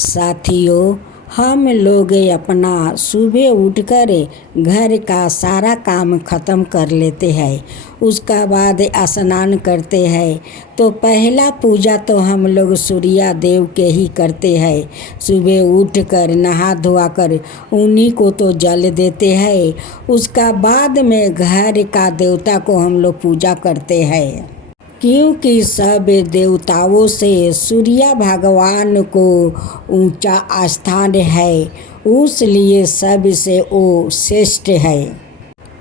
साथियों, हम लोग अपना सुबह उठकर घर का सारा काम ख़त्म कर लेते हैं। उसका बाद स्नान करते हैं तो पहला पूजा तो हम लोग सूर्य देव के ही करते हैं। सुबह उठकर नहा धोआ कर उन्हीं को तो जल देते हैं। उसका बाद में घर का देवता को हम लोग पूजा करते हैं, क्योंकि सब देवताओं से सूर्य भगवान को ऊंचा स्थान है, उसलिए सबसे वो श्रेष्ठ है।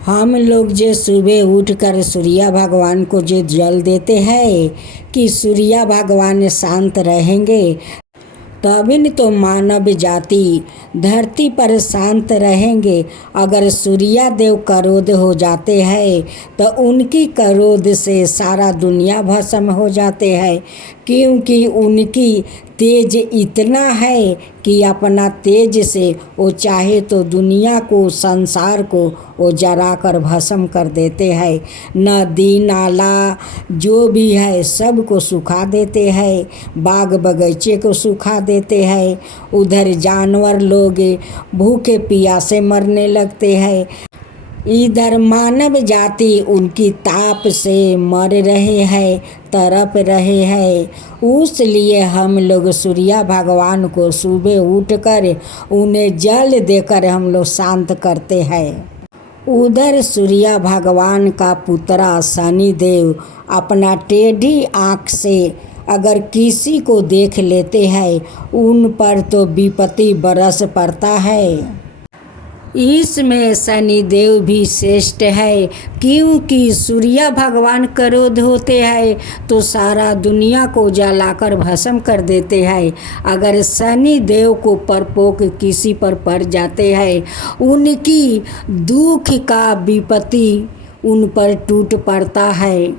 हम लोग जो सुबह उठकर सूर्य भगवान को जो जल देते हैं कि सूर्य भगवान शांत रहेंगे, तभी तो मानव जाति धरती पर शांत रहेंगे। अगर सूर्य देव क्रोध हो जाते हैं तो उनकी क्रोध से सारा दुनिया भस्म हो जाते हैं, क्योंकि उनकी तेज इतना है कि अपना तेज से वो चाहे तो दुनिया को, संसार को वो जरा कर भस्म कर देते हैं। नदी नाला जो भी है सब को सुखा देते हैं, बाग बगीचे को सुखा देते हैं। उधर जानवर लोग भूखे प्यासे मरने लगते हैं, इधर मानव जाति उनकी ताप से मर रहे हैं, तड़प रहे हैं। उसलिए हम लोग सूर्य भगवान को सुबह उठकर उन्हें जल देकर हम लोग शांत करते हैं। उधर सूर्य भगवान का पुत्रा शनि देव अपना टेढ़ी आँख से अगर किसी को देख लेते हैं, उन पर तो विपत्ति बरस पड़ता है। इसमें शनि देव भी श्रेष्ठ है, क्योंकि सूर्य भगवान क्रोध होते हैं तो सारा दुनिया को जलाकर भस्म कर देते हैं। अगर शनि देव को परपोक किसी पर पड़ जाते हैं, उनकी दुख का विपत्ति उन पर टूट पड़ता है।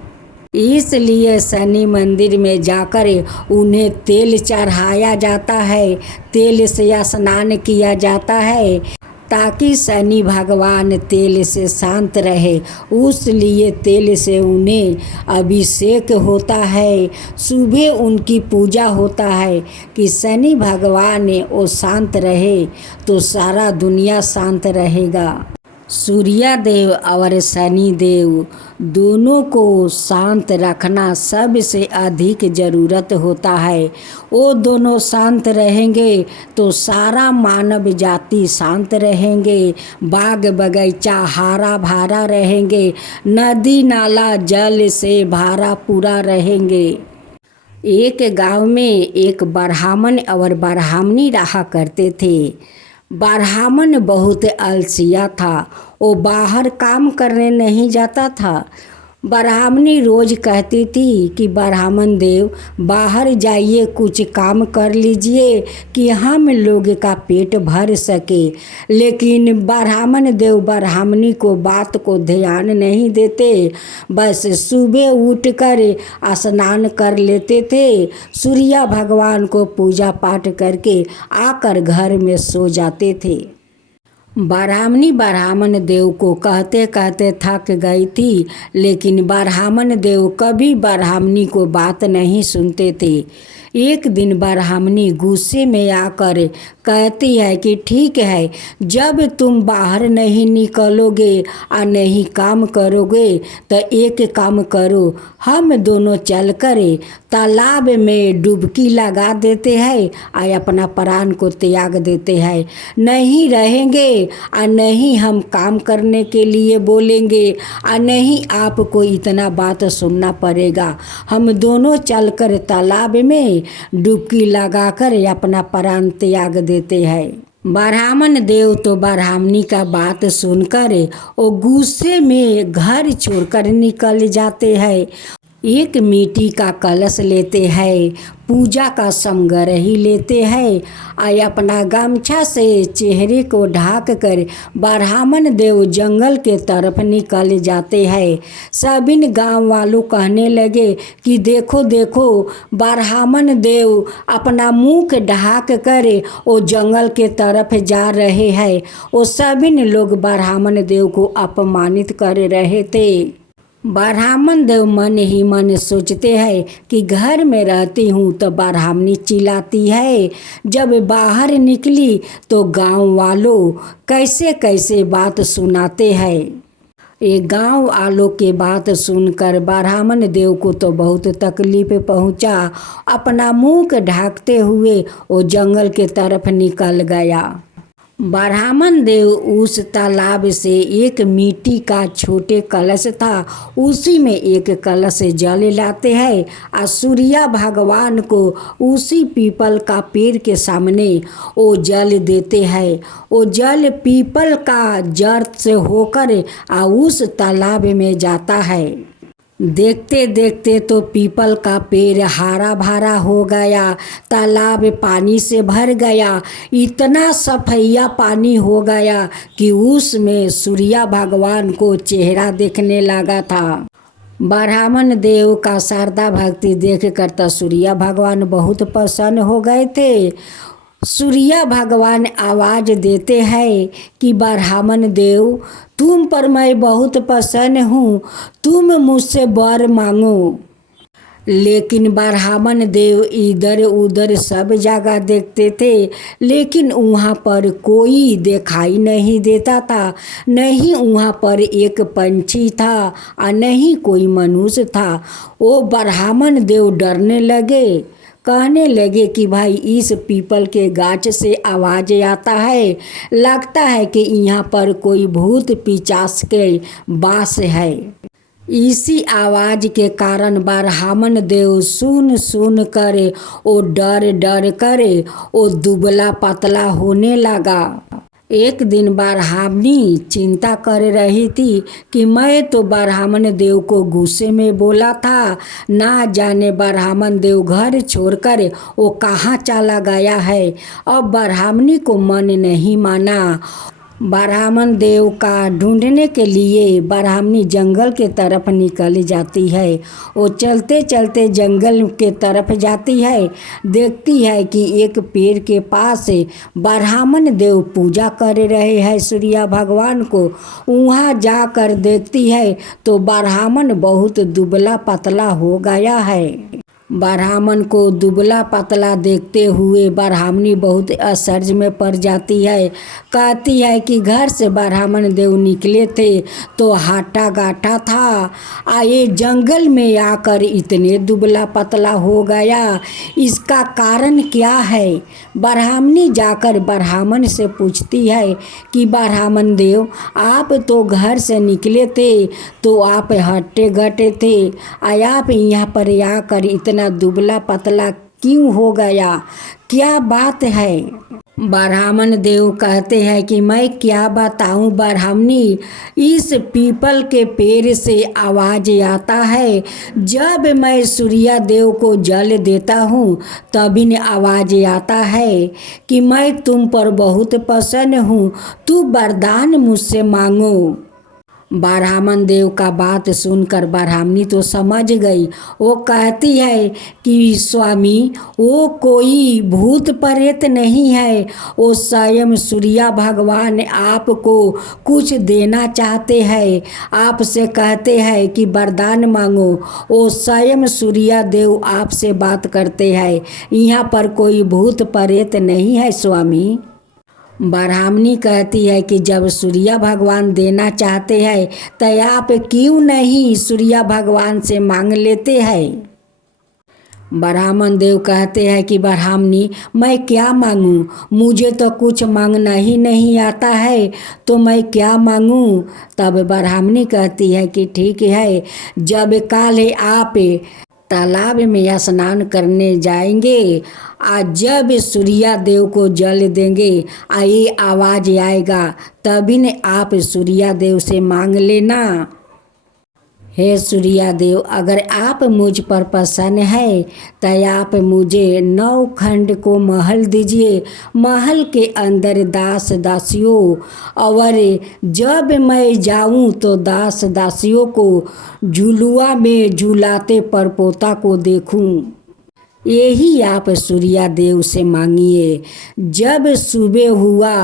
इसलिए शनि मंदिर में जाकर उन्हें तेल चढ़ाया जाता है, तेल से स्नान किया जाता है, ताकि शनि भगवान तेल से शांत रहे। उसलिए तेल से उन्हें अभिषेक होता है, सुबह उनकी पूजा होता है कि शनि भगवान वो शांत रहे तो सारा दुनिया शांत रहेगा। सूर्य देव और शनि देव दोनों को शांत रखना सबसे अधिक ज़रूरत होता है। वो दोनों शांत रहेंगे तो सारा मानव जाति शांत रहेंगे, बाग बगीचा हरा भरा रहेंगे, नदी नाला जल से भरा पूरा रहेंगे। एक गांव में एक ब्राह्मण और ब्राह्मणी रहा करते थे। ब्राह्मण बहुत आलसिया था, वो बाहर काम करने नहीं जाता था। ब्राह्मणी रोज़ कहती थी कि ब्राह्मण देव बाहर जाइए, कुछ काम कर लीजिए कि हम लोग का पेट भर सके। लेकिन ब्राह्मण देव ब्राह्मणी को बात को ध्यान नहीं देते, बस सुबह उठकर स्नान कर लेते थे, सूर्य भगवान को पूजा पाठ करके आकर घर में सो जाते थे। ब्राह्मणी ब्राह्मण देव को कहते कहते थक गई थी, लेकिन ब्राह्मण देव कभी ब्राह्मणी को बात नहीं सुनते थे। एक दिन ब्राह्मणी गुस्से में आकर कहती है कि ठीक है, जब तुम बाहर नहीं निकलोगे और नहीं काम करोगे तो एक काम करो, हम दोनों चलकर तालाब में डुबकी लगा देते हैं और अपना प्राण को त्याग देते हैं। नहीं रहेंगे और नहीं हम काम करने के लिए बोलेंगे और नहीं आपको इतना बात सुनना पड़ेगा। हम दोनों चलकर तालाब में डुबकी लगाकर अपना प्राण त्याग देते हैं। ब्राह्मण देव तो ब्राह्मणी का बात सुनकर वो गुस्से में घर छोड़कर निकल जाते हैं। एक मिट्टी का कलश लेते हैं, पूजा का समग्र ही लेते हैं और अपना गमछा से चेहरे को ढाक कर ब्राह्मण देव जंगल के तरफ निकल जाते हैं। सभी गांव वालों कहने लगे कि देखो देखो, ब्राह्मण देव अपना मुख ढाक कर वो जंगल के तरफ जा रहे हैं। वो सभी लोग ब्राह्मण देव को अपमानित कर रहे थे। ब्राह्मण देव मन ही मन सोचते हैं कि घर में रहती हूँ तो ब्राह्मणी चिल्लाती है, जब बाहर निकली तो गांव वालों कैसे कैसे बात सुनाते हैं। ये गांव वालों के बात सुनकर ब्राह्मण देव को तो बहुत तकलीफ पहुंचा। अपना मुंह ढांकते हुए वो जंगल के तरफ निकल गया। ब्राह्मण देव उस तालाब से एक मिट्टी का छोटे कलश था, उसी में एक कलश जल लाते हैं और सूर्य भगवान को उसी पीपल का पेड़ के सामने वो जल देते हैं। वो जल पीपल का जड़ से होकर उस तालाब में जाता है। देखते देखते तो पीपल का पेड़ हरा भरा हो गया, तालाब पानी से भर गया। इतना सफैया पानी हो गया कि उसमें सूर्य भगवान को चेहरा देखने लगा था। ब्राह्मण देव का श्रद्धा भक्ति देख कर तो सूर्य भगवान बहुत प्रसन्न हो गए थे। सूर्य भगवान आवाज़ देते हैं कि ब्राह्मण देव, तुम पर मैं बहुत प्रसन्न हूँ, तुम मुझसे वर मांगो। लेकिन ब्राह्मण देव इधर उधर सब जगह देखते थे, लेकिन वहाँ पर कोई दिखाई नहीं देता था। नहीं वहाँ पर एक पंछी था और नहीं कोई मनुष्य था। वो ब्राह्मण देव डरने लगे, कहने लगे कि भाई इस पीपल के गाछ से आवाज़ आता है, लगता है कि यहाँ पर कोई भूत पिशाच के वास है। इसी आवाज़ के कारण ब्राह्मण देव सुन सुन कर वो डर डर कर वो दुबला पतला होने लगा। एक दिन ब्राह्मणी चिंता कर रही थी कि मैं तो ब्राह्मण देव को गुस्से में बोला था, ना जाने ब्राह्मण देव घर छोड़कर वो कहाँ चला गया है। अब ब्राह्मणी को मन नहीं माना। ब्राह्मण देव का ढूंढने के लिए ब्राह्मणी जंगल के तरफ निकल जाती है। वो चलते चलते जंगल के तरफ जाती है, देखती है कि एक पेड़ के पास ब्राह्मण देव पूजा कर रहे हैं सूर्य भगवान को। वहाँ जाकर देखती है तो ब्राह्मण बहुत दुबला पतला हो गया है। ब्राह्मण को दुबला पतला देखते हुए ब्राह्मणी बहुत आश्चर्य में पड़ जाती है। कहती है कि घर से ब्राह्मण देव निकले थे तो हाटा गाटा था, ये जंगल में आकर इतने दुबला पतला हो गया, इसका कारण क्या है। ब्राह्मणी जाकर ब्राह्मण से पूछती है कि ब्राह्मण देव, आप तो घर से निकले थे तो आप हट्टे घटे थे, आप यहाँ पर आकर इतना दुबला पतला क्यों हो गया, क्या बात है। ब्राह्मण देव कहते हैं कि मैं क्या बताऊं ब्राह्मणी, इस पीपल के पेड़ से आवाज़ आता है, जब मैं सूर्य देव को जल देता हूँ तभी न आवाज़ आता है कि मैं तुम पर बहुत प्रसन्न हूँ, तू वरदान मुझसे मांगो। ब्राह्मण देव का बात सुनकर ब्राह्मणी तो समझ गई। वो कहती है कि स्वामी, वो कोई भूत प्रेत नहीं है, वो स्वयं सूर्य भगवान आपको कुछ देना चाहते हैं, आपसे कहते हैं कि वरदान मांगो। वो स्वयं सूर्य देव आपसे बात करते हैं, यहाँ पर कोई भूत प्रेत नहीं है स्वामी। ब्राह्मणी कहती है कि जब सूर्य भगवान देना चाहते हैं तो आप क्यों नहीं सूर्य भगवान से मांग लेते हैं। ब्राह्मण देव कहते हैं कि ब्राह्मणी, मैं क्या मांगूं, मुझे तो कुछ मांगना ही नहीं आता है, तो मैं क्या मांगूं। तब ब्राह्मणी कहती है कि ठीक है, जब कल आप तालाब में स्नान करने जाएंगे, आज जब सूर्य देव को जल देंगे ये आवाज़ आएगा, तभी न आप सूर्य देव से मांग लेना। हे सूर्य देव, अगर आप मुझ पर प्रसन्न है तो आप मुझे 9 खंड को महल दीजिए, महल के अंदर दास दासियों, और जब मैं जाऊं तो दास दासियों को झुलुआ में झुलाते परपोता को देखूं। यही आप सूर्या देव से मांगिए। जब सुबह हुआ,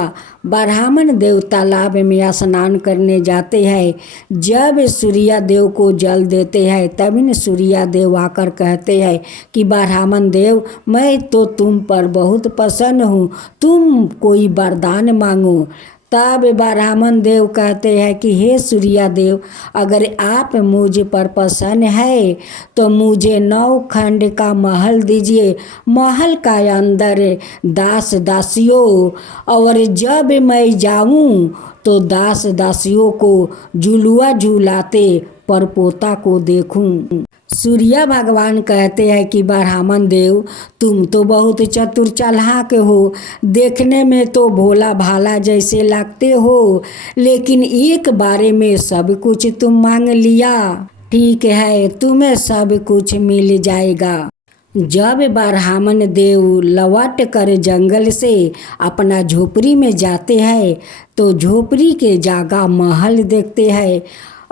ब्राह्मण देव तालाब में स्नान करने जाते हैं। जब सूर्या देव को जल देते हैं, तभी न सूर्या देव आकर कहते हैं कि ब्राह्मण देव, मैं तो तुम पर बहुत प्रसन्न हूँ, तुम कोई वरदान मांगो। तब ब्राह्मण देव कहते हैं कि हे सूर्या देव, अगर आप मुझ पर प्रसन्न है तो मुझे 9 खंड का महल दीजिए। महल का अंदर दास दासियों, और जब मैं जाऊं तो दास दासियों को झुलुआ झुलाते परपोता को देखूं। सूर्य भगवान कहते हैं कि ब्राह्मण देव, तुम तो बहुत चतुर चालाक हो, देखने में तो भोला भाला जैसे लगते हो, लेकिन एक बारे में सब कुछ तुम मांग लिया। ठीक है, तुम्हें सब कुछ मिल जाएगा। जब ब्राह्मण देव लौट कर जंगल से अपना झोपड़ी में जाते हैं तो झोपड़ी के जगह महल देखते हैं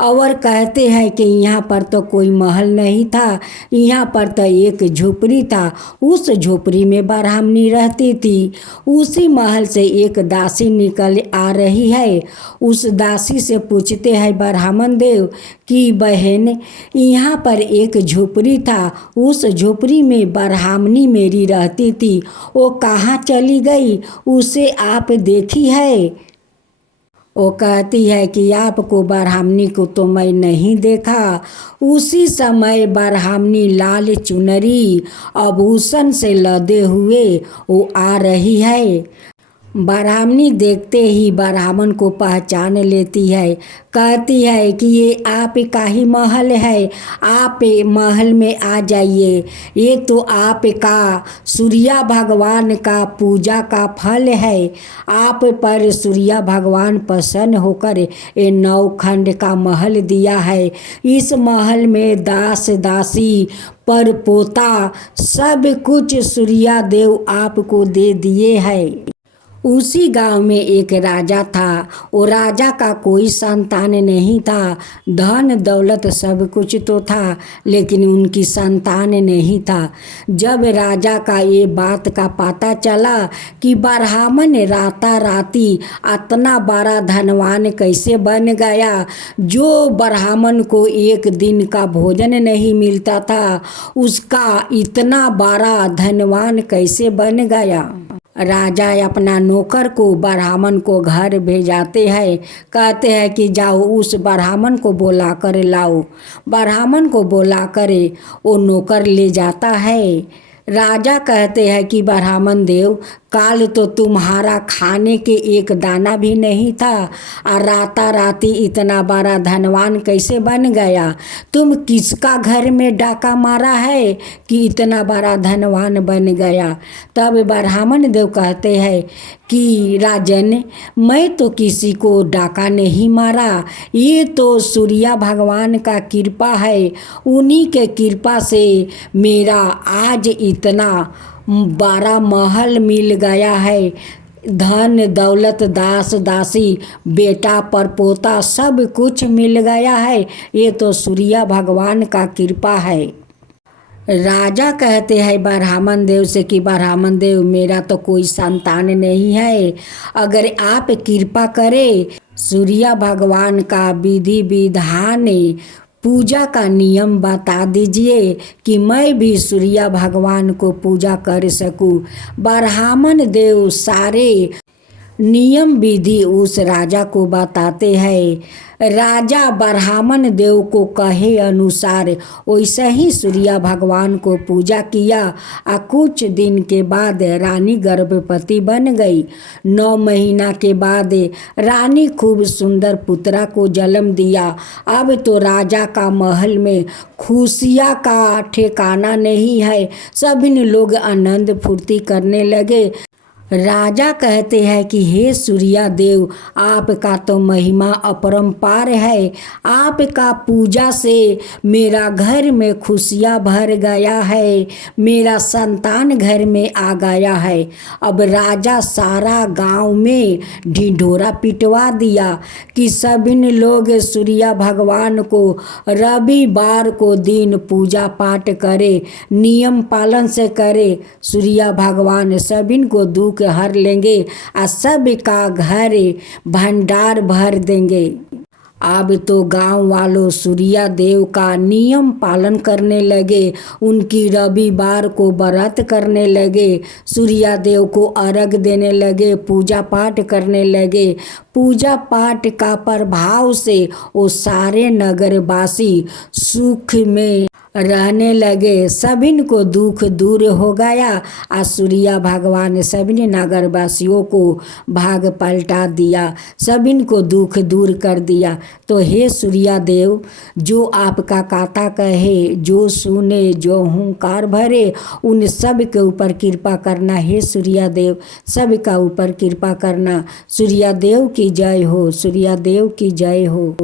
और कहते हैं कि यहाँ पर तो कोई महल नहीं था, यहाँ पर तो एक झोपड़ी था। उस झोपड़ी में ब्राह्मणी रहती थी। उसी महल से एक दासी निकल आ रही है। उस दासी से पूछते हैं ब्राह्मण देव कि बहन, यहाँ पर एक झोपड़ी था, उस झोपड़ी में ब्राह्मणी मेरी रहती थी, वो कहाँ चली गई, उसे आप देखी है? वो कहती है कि आपको ब्राह्मणी को तो मैं नहीं देखा। उसी समय ब्राह्मणी लाल चुनरी आभूषण से लदे हुए वो आ रही है। ब्राह्मणी देखते ही ब्राह्मण को पहचान लेती है। कहती है कि ये आप का ही महल है, आप महल में आ जाइए। ये तो आपका सूर्य भगवान का पूजा का फल है। आप पर सूर्य भगवान प्रसन्न होकर ये 9 खंड का महल दिया है। इस महल में दास दासी पर पोता सब कुछ सूर्य देव आपको दे दिए हैं। उसी गांव में एक राजा था। वो राजा का कोई संतान नहीं था। धन दौलत सब कुछ तो था, लेकिन उनकी संतान नहीं था। जब राजा का ये बात का पता चला कि ब्राह्मण राता राती इतना बड़ा धनवान कैसे बन गया, जो ब्राह्मण को एक दिन का भोजन नहीं मिलता था, उसका इतना बड़ा धनवान कैसे बन गया। राजा अपना नौकर को ब्राह्मण को घर भेजाते हैं। कहते हैं कि जाओ उस ब्राह्मण को बुला कर लाओ। ब्राह्मण को बुला कर वो नौकर ले जाता है। राजा कहते हैं कि ब्राह्मण देव, काल तो तुम्हारा खाने के एक दाना भी नहीं था, और राता राती इतना बड़ा धनवान कैसे बन गया? तुम किसका घर में डाका मारा है कि इतना बड़ा धनवान बन गया? तब ब्राह्मण देव कहते हैं कि राजन, मैं तो किसी को डाका नहीं मारा, ये तो सूर्य भगवान का कृपा है। उन्हीं के कृपा से मेरा आज इतना बड़ा महल मिल गया है। धन दौलत दास दासी बेटा परपोता सब कुछ मिल गया है। ये तो सूर्य भगवान का कृपा है। राजा कहते हैं ब्राह्मण देव से कि ब्राह्मण देव, मेरा तो कोई संतान नहीं है, अगर आप कृपा करें सूर्य भगवान का विधि विधान पूजा का नियम बता दीजिए कि मैं भी सूर्य भगवान को पूजा कर सकूं। ब्राह्मण देव सारे नियम विधि उस राजा को बताते हैं। राजा ब्राह्मण देव को कहे अनुसार वैसे ही सूर्य भगवान को पूजा किया। और कुछ दिन के बाद रानी गर्भवती बन गई। 9 महीना के बाद रानी खूब सुंदर पुत्रा को जन्म दिया। अब तो राजा का महल में खुशियाँ का ठिकाना नहीं है। सभी लोग आनंद फुर्ती करने लगे। राजा कहते हैं कि हे सूर्या देव, आपका तो महिमा अपरंपार है। आपका पूजा से मेरा घर में खुशियाँ भर गया है, मेरा संतान घर में आ गया है। अब राजा सारा गांव में ढिंढोरा पिटवा दिया कि सभी लोग सूर्या भगवान को रविवार को दिन पूजा पाठ करे, नियम पालन से करे। सूर्या भगवान सभी को दुख हर लेंगे और सबका घर भंडार भर देंगे। अब तो गांव वालों सूर्या देव का नियम पालन करने लगे, उनकी रविवार को व्रत करने लगे, सूर्या देव को अर्घ देने लगे, पूजा पाठ करने लगे। पूजा पाठ का प्रभाव से वो सारे नगरवासी सुख में रहने लगे, सभी को दुख दूर हो गया और सूर्या भगवान ने सभी नगरवासियों को भाग पलटा दिया, सभी को दुख दूर कर दिया। तो हे सूर्या देव, जो आपका काता कहे, जो सुने, जो हुंकार भरे, उन सब के ऊपर कृपा करना। हे सूर्या देव, सब का ऊपर कृपा करना। सूर्या देव की जय हो, सूर्या देव की जय हो।